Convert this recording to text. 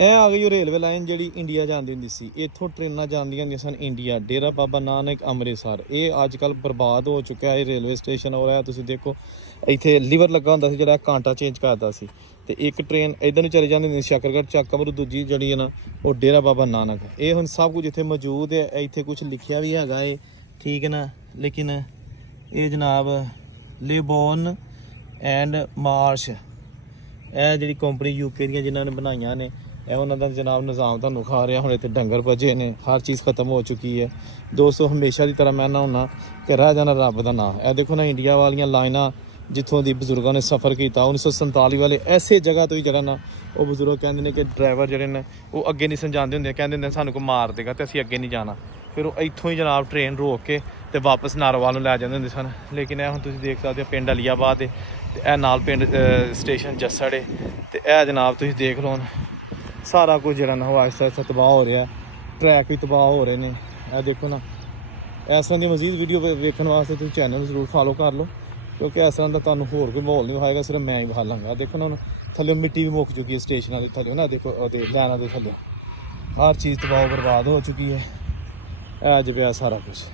ਇਹ ਆ ਗਈ ਉਹ ਰੇਲਵੇ ਲਾਈਨ ਜਿਹੜੀ ਇੰਡੀਆ ਜਾਂਦੀ ਹੁੰਦੀ ਸੀ। ਇੱਥੋਂ ਟ੍ਰੇਨਾਂ ਜਾਂਦੀਆਂ ਹੁੰਦੀਆਂ ਸਨ ਇੰਡੀਆ, ਡੇਰਾ ਬਾਬਾ ਨਾਨਕ, ਅੰਮ੍ਰਿਤਸਰ। ਇਹ ਅੱਜ ਕੱਲ੍ਹ ਬਰਬਾਦ ਹੋ ਚੁੱਕਿਆ ਇਹ ਰੇਲਵੇ ਸਟੇਸ਼ਨ। ਔਰ ਇਹ ਤੁਸੀਂ ਦੇਖੋ ਇੱਥੇ ਲੀਵਰ ਲੱਗਾ ਹੁੰਦਾ ਸੀ ਜਿਹੜਾ ਕਾਂਟਾ ਚੇਂਜ ਕਰਦਾ ਸੀ। ਤੇ ਇੱਕ ਟ੍ਰੇਨ ਇੱਧਰ ਨੂੰ ਚਲੀ ਜਾਂਦੀ ਹੁੰਦੀ ਸੀ ਸ਼ਾਕਰਗੜ੍ਹ ਚੱਕ ਕਮਰੂ, ਦੂਜੀ ਜਿਹੜੀ ਹੈ ਨਾ ਉਹ ਡੇਰਾ ਬਾਬਾ ਨਾਨਕ। ਇਹ ਹੁਣ ਸਭ ਕੁਝ ਇੱਥੇ ਮੌਜੂਦ ਹੈ। ਇੱਥੇ ਕੁਝ ਲਿਖਿਆ ਵੀ ਹੈਗਾ ਏ, ਠੀਕ ਹੈ ਨਾ। ਲੇਕਿਨ ਇਹ ਜਨਾਬ ਲੇਬੋਰਨ ਐਂਡ ਮਾਰਸ਼, ਇਹ ਜਿਹੜੀ ਕੰਪਨੀ ਯੂਕੇ ਦੀਆਂ ਜਿਨ੍ਹਾਂ ਨੇ ਬਣਾਈਆਂ ਨੇ, ਇਹ ਉਹਨਾਂ ਦਾ ਜਨਾਬ ਨਿਜ਼ਾਮ ਤੁਹਾਨੂੰ ਖਾ ਰਿਹਾ। ਹੁਣ ਇੱਥੇ ਡੰਗਰ ਭੱਜੇ ਨੇ, ਹਰ ਚੀਜ਼ ਖਤਮ ਹੋ ਚੁੱਕੀ ਹੈ ਦੋਸਤੋ। ਹਮੇਸ਼ਾ ਦੀ ਤਰ੍ਹਾਂ ਮੈਂ ਨਾ ਹੁੰਦਾ ਕਿ ਰਹਿ ਜਾਣਾ ਰੱਬ ਦਾ ਨਾਂ। ਇਹ ਦੇਖੋ ਨਾ ਇੰਡੀਆ ਵਾਲੀਆਂ ਲਾਈਨਾਂ ਜਿੱਥੋਂ ਦੀ ਬਜ਼ੁਰਗਾਂ ਨੇ ਸਫ਼ਰ ਕੀਤਾ 1947 ਵਾਲੇ। ਐਸੇ ਜਗ੍ਹਾ ਤੋਂ ਹੀ ਜਿਹੜਾ ਨਾ ਉਹ ਬਜ਼ੁਰਗ ਕਹਿੰਦੇ ਨੇ ਕਿ ਡਰਾਈਵਰ ਜਿਹੜੇ ਨੇ ਉਹ ਅੱਗੇ ਨਹੀਂ ਸਮਝਾਉਂਦੇ ਹੁੰਦੇ, ਕਹਿੰਦੇ ਹੁੰਦੇ ਸਾਨੂੰ ਕੋਈ ਮਾਰ ਦੇਗਾ ਅਤੇ ਅਸੀਂ ਅੱਗੇ ਨਹੀਂ ਜਾਣਾ। ਫਿਰ ਉਹ ਇੱਥੋਂ ਹੀ ਜਨਾਬ ਟ੍ਰੇਨ ਰੋਕ ਕੇ ਅਤੇ ਵਾਪਸ ਨਾਰੋਵਾਲ ਨੂੰ ਲੈ ਜਾਂਦੇ ਹੁੰਦੇ ਸਨ। ਲੇਕਿਨ ਇਹ ਹੁਣ ਤੁਸੀਂ ਦੇਖ ਸਕਦੇ ਹੋ ਪਿੰਡ ਅਲੀਆਬਾਦ ਹੈ ਅਤੇ ਇਹ ਨਾਲ ਪਿੰਡ ਸਟੇਸ਼ਨ ਜੱਸੜ ਹੈ। ਅਤੇ ਇਹ ਜਨਾਬ ਤੁਸੀਂ ਦੇਖ ਲਓ ਸਾਰਾ ਕੁਝ ਜਿਹੜਾ ਨਾ ਉਹ ਆਹਿਸਤਾ ਆਹਿਸਤਾ ਤਬਾਹ ਹੋ ਰਿਹਾ। ਟਰੈਕ ਵੀ ਤਬਾਹ ਹੋ ਰਹੇ ਨੇ। ਇਹ ਦੇਖੋ ਨਾ, ਇਸ ਤਰ੍ਹਾਂ ਦੀ ਮਜ਼ੀਦ ਵੀਡੀਓ ਵੇਖਣ ਵਾਸਤੇ ਤੁਸੀਂ ਚੈਨਲ ਨੂੰ ਜ਼ਰੂਰ ਫਾਲੋ ਕਰ ਲਓ, ਕਿਉਂਕਿ ਇਸ ਤਰ੍ਹਾਂ ਦਾ ਤੁਹਾਨੂੰ ਹੋਰ ਕੋਈ ਮਾਹੌਲ ਨਹੀਂ ਵਿਖਾਏਗਾ, ਸਿਰਫ ਮੈਂ ਹੀ ਵਿਖਾ ਲਾਂਗਾ। ਦੇਖੋ ਨਾ ਹੁਣ ਥੱਲੇ ਮਿੱਟੀ ਵੀ ਮੁੱਕ ਚੁੱਕੀ ਹੈ ਸਟੇਸ਼ਨਾਂ ਦੇ ਥੱਲੇ ਨਾ, ਦੇਖੋ ਉਹਦੇ ਲਾਈਨਾਂ ਦੇ ਥੱਲੇ ਹਰ ਚੀਜ਼ ਤਬਾਹ ਬਰਬਾਦ ਹੋ ਚੁੱਕੀ ਹੈ। ਇਹ ਅੱਜ ਪਿਆ ਸਾਰਾ ਕੁਛ।